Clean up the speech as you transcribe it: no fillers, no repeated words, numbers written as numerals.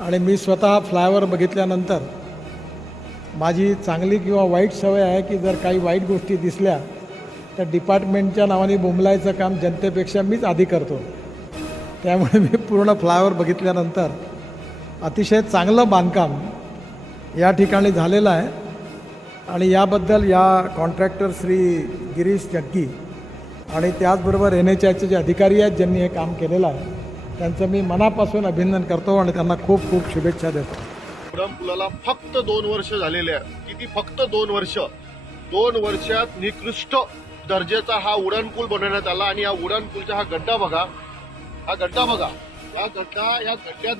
आणि मी स्वतः फ्लायओव्हर बघितल्यानंतर माझी चांगली किंवा वाईट सवय आहे की जर काही वाईट गोष्टी दिसल्या तर डिपार्टमेंटच्या नावाने बोंबलायचं काम जनतेपेक्षा मीच आधी करतो। त्यामुळे मी पूर्ण फ्लायओव्हर बघितल्यानंतर अतिशय चांगलं बांधकाम या ठिकाणी झालेलं आहे आणि याबद्दल या कॉन्ट्रॅक्टर श्री गिरीश जग्गी आणि त्याचबरोबर NHAIचे जे अधिकारी आहेत ज्यांनी हे काम केलेलं आहे त्यांचं मी मनापासून अभिनंदन करतो आणि त्यांना खूप खूप शुभेच्छा देतो। उड्डाण पुलाला फक्त 2 वर्ष झालेले आहे। किती फक्त 2 वर्ष? 2 वर्षात निकृष्ट दर्जाचा हा उड्डाण पूल बनवण्यात आला आणि या उड्डाण पूलचा हा गड्डा बघा, हा गड्डा बघा, या गड्ड्यात